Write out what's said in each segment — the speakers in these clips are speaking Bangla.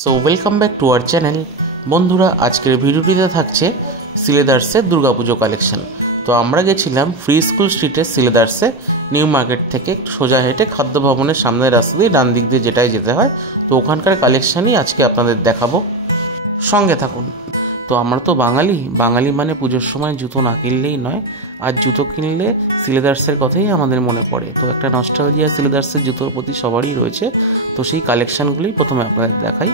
So welcome back to our channel. বন্ধুরা, আজকের ভিডিওটিতে থাকছে সিলেদার্সের দুর্গাপুজো কালেকশন। তো আমরা গেছিলাম ফ্রি স্কুল স্ট্রিটে সিলেদার্সে, নিউ মার্কেট থেকে একটু সোজা হেঁটে খাদ্য ভবনের সামনের রাস্তা দিয়ে ডান দিক দিয়ে যেটাই যেতে হয়। তো ওখানকার কালেকশানই আজকে আপনাদের দেখাবো, সঙ্গে থাকুন। তো আমরা তো বাঙালি মানে পুজোর সময় জুতো না কিনলেই নয়, আর জুতো কিনলে সিলেদার্সের কথাই আমাদের মনে পড়ে। তো একটা নস্টালজিয়া সিলেদার্সের জুতোর প্রতি সবারই রয়েছে। তো সেই কালেকশানগুলোই প্রথমে আপনাদের দেখাই।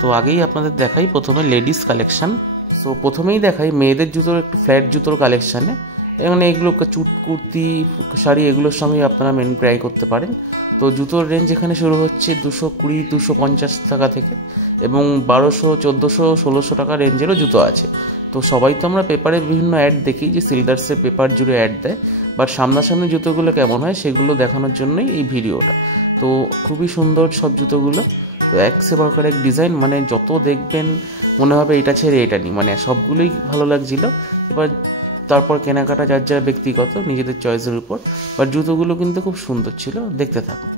তো আগেই আপনাদের দেখাই প্রথমে লেডিস কালেকশান। সো প্রথমেই দেখাই মেয়েদের জুতোর একটু ফ্ল্যাট জুতোর কালেকশানে। মানে এগুলো চুট কুর্তি শাড়ি এগুলোর সঙ্গে আপনারা মেন ট্রাই করতে পারেন। তো জুতোর রেঞ্জ এখানে শুরু হচ্ছে 220-250 টাকা থেকে, এবং 1200, 1400, 1600 টাকা রেঞ্জেরও জুতো আছে। তো সবাই তো আমরা পেপারে বিভিন্ন অ্যাড দেখি যে সিলেদার্সের পেপার জুড়ে অ্যাড দেয়, বাট সামনাসামনি জুতোগুলো কেমন হয় সেগুলো দেখানোর জন্যই এই ভিডিওটা। তো খুবই সুন্দর সব জুতোগুলো, তো এক সেবার এক ডিজাইন, মানে যত দেখবেন মনে হবে এটা ছেড়ে এটা নিই, মানে সবগুলোই ভালো লাগছিল। এবার তারপর কেনাকাটা যার যার ব্যক্তিগত নিজেদের চয়েসের উপর, বাট জুতোগুলো কিন্তু খুব সুন্দর ছিল, দেখতে থাকুন।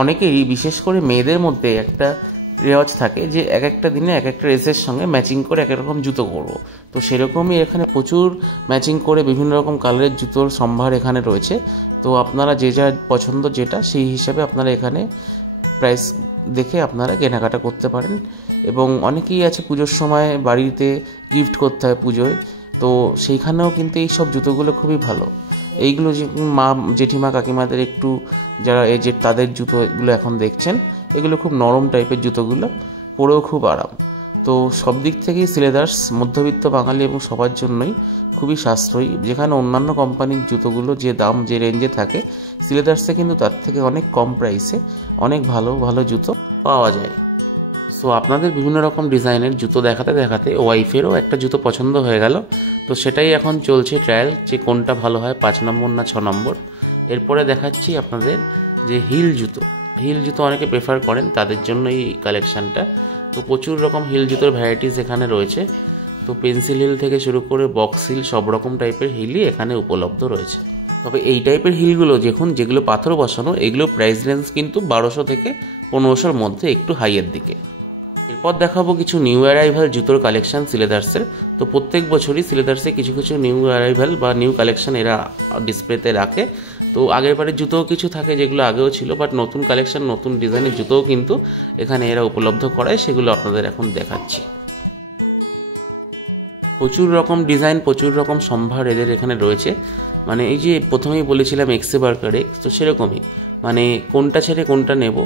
অনেকেরই বিশেষ করে মেয়েদের মধ্যে একটা রেওয়াজ থাকে যে এক একটা দিনে এক একটা ড্রেসের সঙ্গে ম্যাচিং করে এক রকম জুতো করবো। তো সেরকমই এখানে প্রচুর ম্যাচিং করে বিভিন্ন রকম কালারের জুতোর সম্ভার এখানে রয়েছে। তো আপনারা যে যার পছন্দ যেটা সেই হিসাবে আপনারা এখানে প্রাইস দেখে আপনারা কেনাকাটা করতে পারেন। এবং অনেকেই আছে পুজোর সময় বাড়িতে গিফট করতে হয় পুজোয়, তো সেইখানেও কিন্তু এই সব জুতোগুলো খুবই ভালো। এইগুলো যে মা জেঠিমা কাকিমাদের একটু যারা এজেড তাদের জুতো এগুলো এখন দেখছেন, এগুলো খুব নরম টাইপের জুতোগুলো, পরেও খুব আরাম। তো সব দিক থেকেই সিলেদার্স মধ্যবিত্ত বাঙালি এবং সবার জন্যই খুবই সাশ্রয়ী। যেখানে অন্যান্য কোম্পানির জুতোগুলো যে দাম যে রেঞ্জে থাকে, সিলেদার্সে কিন্তু তার থেকে অনেক কম প্রাইসে অনেক ভালো ভালো জুতো পাওয়া যায়। সো আপনাদের বিভিন্ন রকম ডিজাইনের জুতো দেখাতে দেখাতে ওয়াইফেরও একটা জুতো পছন্দ হয়ে গেল। তো সেটাই এখন চলছে ট্রায়াল, যে কোনটা ভালো হয়, 5 নম্বর না 6 নম্বর। এরপরে দেখাচ্ছি আপনাদের যে হিল জুতো অনেকে প্রেফার করেন, তাদের জন্য এই কালেকশানটা। তো প্রচুর রকম হিল জুতোর ভ্যারাইটিস এখানে রয়েছে। তো পেন্সিল হিল থেকে শুরু করে বক্স হিল, সব রকম টাইপের হিলই এখানে উপলব্ধ রয়েছে। তবে এই টাইপের হিলগুলো যেগুলো পাথর বসানো, এগুলো প্রাইস রেঞ্জ কিন্তু 1200 থেকে 1500-র মধ্যে, একটু হাইয়ের দিকে। এরপর দেখাবো কিছু নিউ অ্যারাইভাল জুতোর কালেকশন সিলেদার্সের। তো প্রত্যেক বছরই সিলেদার্সে কিছু কিছু নিউ অ্যারাইভাল বা নিউ কালেকশন এরা ডিসপ্লেতে রাখে। তো আগের বারের জুতোও কিছু থাকে যেগুলো আগেও ছিল, বাট নতুন কালেকশন নতুন ডিজাইনের জুতোও কিন্তু এখানে এরা উপলব্ধ করায়, সেগুলো আপনাদের এখন দেখাচ্ছি। প্রচুর রকম ডিজাইন, প্রচুর রকম সম্ভার এদের এখানে রয়েছে। মানে এই যে প্রথমেই বলেছিলাম এক্সে বার্কার এক্স, তো সেরকমই, মানে কোনটা ছেড়ে কোনটা নেব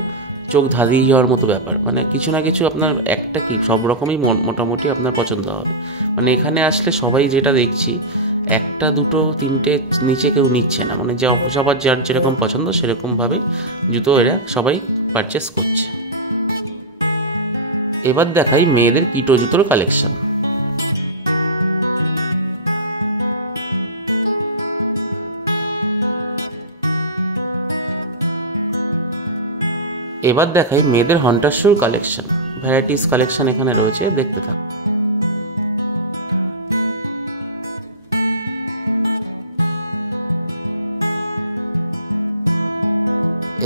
চোখ ধাঁধিয়ে যাওয়ার মতো ব্যাপার। মানে কিছু না কিছু আপনার একটা কি সব রকমই মোটামুটি আপনার পছন্দ হবে। মানে এখানে আসলে সবাই যেটা দেখছি, একটা দুটো তিনটে নিচে কেউ নিচ্ছে না, মানে সবার যার যেরকম পছন্দ সেরকমভাবে জুতো এরা সবাই পারচেস করছে। এবার দেখাই মেয়েদের কিটো জুতোর কালেকশন। এবার দেখাই মেয়েদের হান্টার শুর কালেকশন। ভ্যারাইটিস কালেকশন এখানে রয়েছে, দেখতে থাক।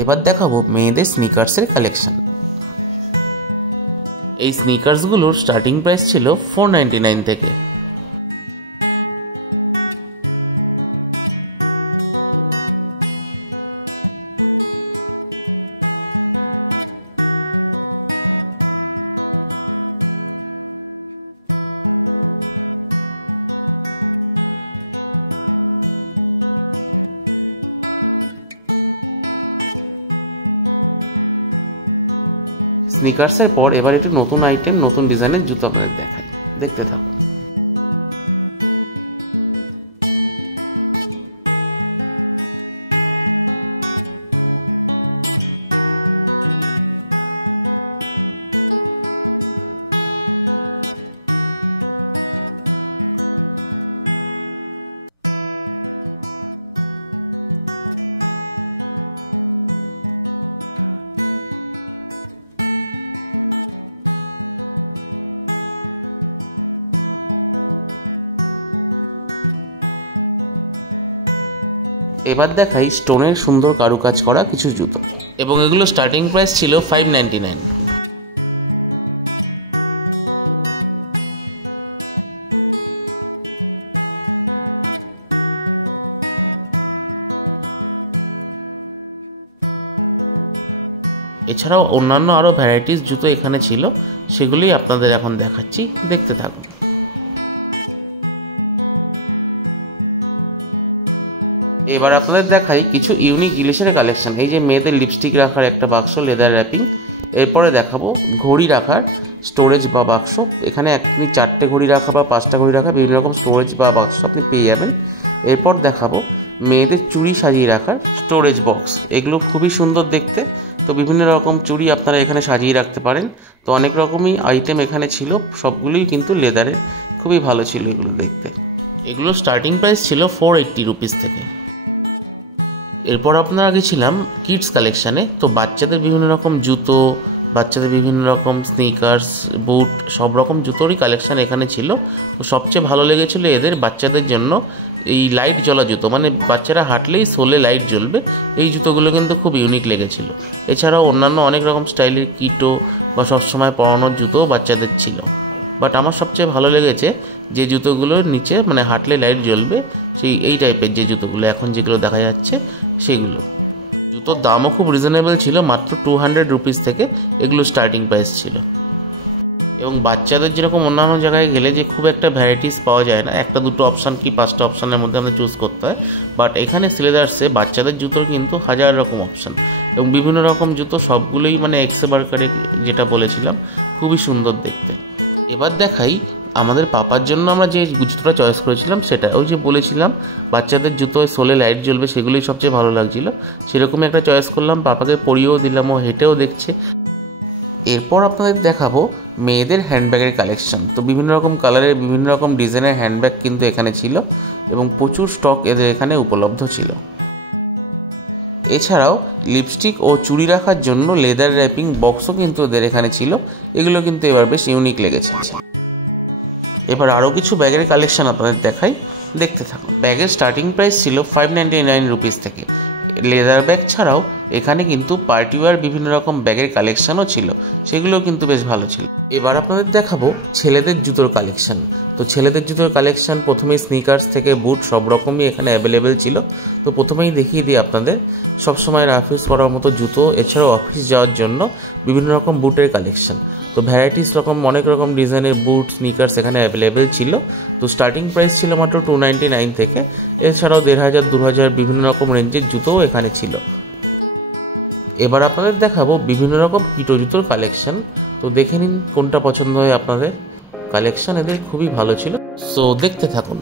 এবার দেখাবো মেয়েদের স্নিকার্সের কালেকশন। এই স্নিকার্সগুলোর স্টার্টিং প্রাইস ছিল 499 থেকে। স্নিকার্সের পর এবার একটু নতুন আইটেম নতুন ডিজাইনের জুতো আপনাদের দেখাই, দেখতে থাকুন। এবার দেখাই স্টোনের সুন্দর কারুকাজ করা কিছু জুতো, এবং এগুলো স্টার্টিং প্রাইস ছিল 599। এছাড়াও অন্যান্য আরও ভ্যারাইটিস জুতো এখানে ছিল, সেগুলি আপনাদের এখন দেখাচ্ছি, দেখতে থাকুন। এবার আপনাদের দেখাই কিছু ইউনিক জিনিসের কালেকশন। এই যে মেয়েদের লিপস্টিক রাখার একটা বাক্স, লেদার র্যাপিং। এরপরে দেখাবো ঘড়ি রাখার স্টোরেজ বা বাক্স। এখানে আপনি 4টে ঘড়ি রাখা বা 5টা ঘড়ি রাখা বিভিন্ন রকম স্টোরেজ বা বাক্স আপনি পেয়ে যাবেন। এরপর দেখাবো মেয়েদের চুড়ি সাজিয়ে রাখার স্টোরেজ বক্স। এগুলো খুবই সুন্দর দেখতে, তো বিভিন্ন রকম চুড়ি আপনারা এখানে সাজিয়ে রাখতে পারেন। তো অনেক রকমই আইটেম এখানে ছিল, সবগুলোই কিন্তু লেদারের, খুবই ভালো ছিল এগুলো দেখতে। এগুলো স্টার্টিং প্রাইস ছিল 480 রুপিস থেকে। এরপর আপনারা গেছিলাম কিডস কালেকশানে। তো বাচ্চাদের বিভিন্ন রকম জুতো, বাচ্চাদের বিভিন্ন রকম স্নিকার্স, বুট, সব রকম জুতোরই কালেকশান এখানে ছিল। তো সবচেয়ে ভালো লেগেছিলো এদের বাচ্চাদের জন্য এই লাইট জ্বলা জুতো, মানে বাচ্চারা হাঁটলেই সোলে লাইট জ্বলবে, এই জুতোগুলো কিন্তু খুব ইউনিক লেগেছিল। এছাড়াও অন্যান্য অনেক রকম স্টাইলের কিটো বা সবসময় পরানোর জুতো বাচ্চাদের ছিল। বাট আমার সবচেয়ে ভালো লেগেছে যে জুতোগুলোর নিচে মানে হাঁটলে লাইট জ্বলবে, এই টাইপের যে জুতোগুলো এখন যেগুলো দেখা যাচ্ছে সেগুলো। জুতোর দামও খুব রিজনেবল ছিল, মাত্র 200 রুপিস থেকে এগুলো স্টার্টিং প্রাইস ছিল। এবং বাচ্চাদের যেরকম অন্যান্য জায়গায় গেলে যে খুব একটা ভ্যারাইটিস পাওয়া যায় না, 1-2 অপশান কি 5টা অপশানের মধ্যে আমাদের চুজ করতে হয়, বাট এখানে সিলেদার্সে বাচ্চাদের জুতোর কিন্তু 1000 রকম অপশান এবং বিভিন্ন রকম জুতো, সবগুলোই মানে এক্সে বার্কারে যেটা বলেছিলাম খুবই সুন্দর দেখতে। এবার দেখাই আমাদের পাপার জন্য আমরা যে জুতোটা চয়েস করেছিলাম সেটা। ওই যে বলেছিলাম বাচ্চাদের জুতোয় সোলে লাইট জ্বলবে, সেগুলোই সবচেয়ে ভালো লাগছিল, সেরকমই একটা চয়েস করলাম। পাপাকে পরিয়েও দিলাম, ও হেঁটেও দেখছে। এরপর আপনাদের দেখাবো মেয়েদের হ্যান্ডব্যাগের কালেকশন। তো বিভিন্ন রকম কালারের, বিভিন্ন রকম ডিজাইনের হ্যান্ডব্যাগ কিন্তু এখানে ছিল এবং প্রচুর স্টক এদের এখানে উপলব্ধ ছিল। এছাড়াও লিপস্টিক ও চুড়ি রাখার জন্য লেদার র্যাপিং বক্সও কিন্তু এদের এখানে ছিল। এগুলো কিন্তু এবার বেশ ইউনিক লেগেছে। এবার আরও কিছু ব্যাগের কালেকশন আপনাদের দেখাই, দেখতে থাকুন। ব্যাগের স্টার্টিং প্রাইস ছিল 599 রুপিস থেকে। লেদার ব্যাগ ছাড়াও এখানে কিন্তু পার্টিওয়ার বিভিন্ন রকম ব্যাগের কালেকশানও ছিল, সেগুলোও কিন্তু বেশ ভালো ছিল। এবার আপনাদের দেখাবো ছেলেদের জুতোর কালেকশান। তো ছেলেদের জুতোর কালেকশান প্রথমেই স্নিকার্স থেকে বুট সব রকমই এখানে অ্যাভেলেবেল ছিল। তো প্রথমেই দেখিয়ে দিই আপনাদের সবসময় রাফ-ইউজ করার মতো জুতো, এছাড়াও অফিস যাওয়ার জন্য বিভিন্ন রকম বুটের কালেকশান। তো ভ্যারাইটিস রকম অনেক রকম ডিজাইনের বুট, স্নিকার্স এখানে অ্যাভেলেবেল ছিল। তো স্টার্টিং প্রাইস ছিল মাত্র 299 থেকে। এছাড়াও 1500-2000 বিভিন্ন রকম রেঞ্জের জুতোও এখানে ছিল। এবার আপনাদের দেখাবো বিভিন্ন রকম কিটো জুতোর কালেকশন। তো দেখে নিন কোনটা পছন্দ হয় আপনাদের। কালেকশন এদের খুবই ভালো ছিল, সো দেখতে থাকুন।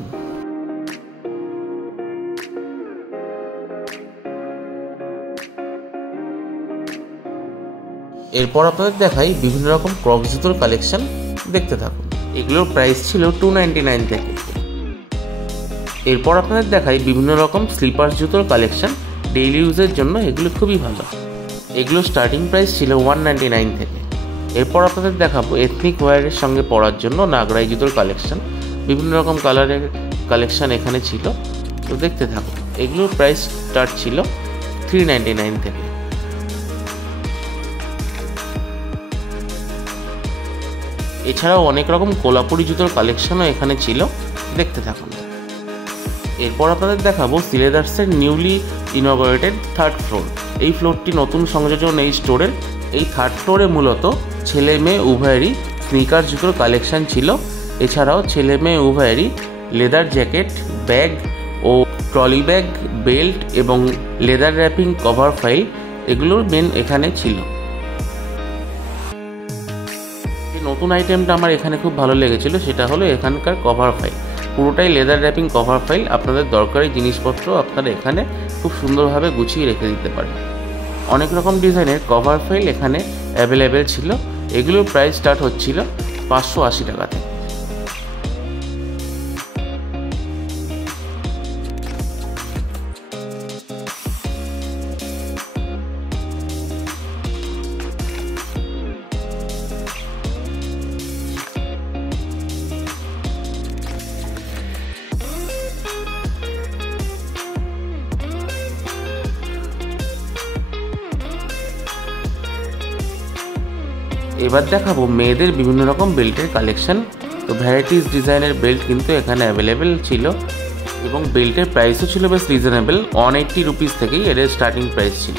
এরপর আপনাদের দেখাই বিভিন্ন রকম ক্রক্স জুতোর কালেকশন, দেখতে থাকুন। এগুলোর প্রাইস ছিল 299 থেকে। এরপর আপনাদের দেখাই বিভিন্ন রকম স্লিপার জুতোর কালেকশন, ডেইলি ইউজের জন্য এগুলো খুবই ভালো। এগুলো স্টার্টিং প্রাইস ছিল 199 থেকে। এরপর আপনাদের দেখাবো এথনিক ওয়্যারের সঙ্গে পরার জন্য নাগরাই জুতোর কালেকশন, বিভিন্ন রকম কালারের কালেকশন এখানে ছিল। তো দেখতে থাকুন। এগুলোর প্রাইস স্টার্ট ছিল 399 থেকে। এছাড়াও অনেক রকম কোলাপুরি জুতোর কালেকশনও এখানে ছিল, দেখতে থাকুন। এরপর আপনাদের দেখাবো সিলেদার্সের নিউলি ইনগরেটেড 3rd ফ্লোর। এই ফ্লোরটি নতুন সংযোজন এই স্টোরের। এই 3rd ফ্লোরে মূলত ছেলে মেয়ে উভয়েরই স্নিকার জুতোর কালেকশন ছিল। এছাড়াও ছেলে মেয়ে উভয়েরই লেদার জ্যাকেট, ব্যাগ ও ট্রলি ব্যাগ, বেল্ট এবং লেদার র্যাপিং কভার ফাইল, এগুলোর মেন এখানে ছিল। নতুন আইটেমটা আমার এখানে খুব ভালো লেগেছিল, সেটা হলো এখানকার কভার ফাইল। পুরোটাই লেদার র্যাপিং কভার ফাইল। আপনাদের দরকারি জিনিসপত্র আপনারা এখানে খুব সুন্দরভাবে গুছিয়ে রেখে দিতে পারেন। অনেক রকম ডিজাইনের কভার ফাইল এখানে অ্যাভেলেবেল ছিল। এগুলোর প্রাইস স্টার্ট হচ্ছিল 580 টাকা থেকে। এবার দেখাবো মেয়েদের বিভিন্ন রকম বেল্টের কালেকশন। তো ভ্যারাইটিস ডিজাইনের বেল্ট কিন্তু এখানে অ্যাভেলেবেল ছিল এবং বেল্টের প্রাইসও ছিল বেশ রিজনেবল। 180 রুপিস থেকেই এর স্টার্টিং প্রাইস ছিল।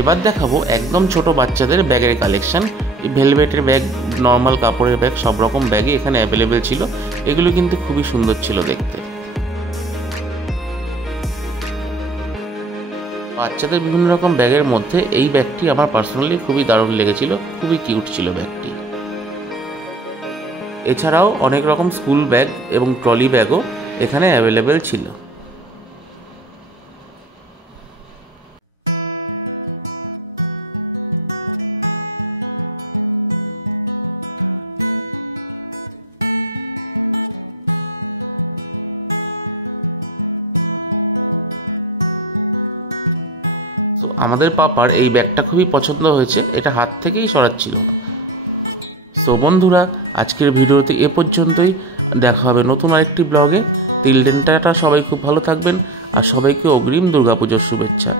এবার দেখাবো একদম ছোট বাচ্চাদের ব্যাগের কালেকশন। এই ভেলভেটের ব্যাগ, নর্মাল কাপড়ের ব্যাগ, সব রকম ব্যাগই এখানে অ্যাভেলেবেল ছিল। এগুলো কিন্তু খুবই সুন্দর ছিল দেখতে। বাচ্চাদের বিভিন্ন রকম ব্যাগের মধ্যে এই ব্যাগটি আমার পার্সোনালি খুবই দারুণ লেগেছিল, খুবই কিউট ছিল ব্যাগটি। এছাড়াও অনেক রকম স্কুল ব্যাগ এবং ট্রলি ব্যাগও এখানে অ্যাভেলেবেল ছিল। তো আমাদের পাপার এই ব্যাগটা খুবই পছন্দ হয়েছে, এটা হাত থেকেই সরাচ্ছিল না। সো বন্ধুরা, আজকের ভিডিওতে এ পর্যন্তই। দেখা হবে নতুন আরেকটি ব্লগে। টিল দেন টাটা, সবাই খুব ভালো থাকবেন আর সবাইকে অগ্রিম দুর্গাপুজোর শুভেচ্ছা।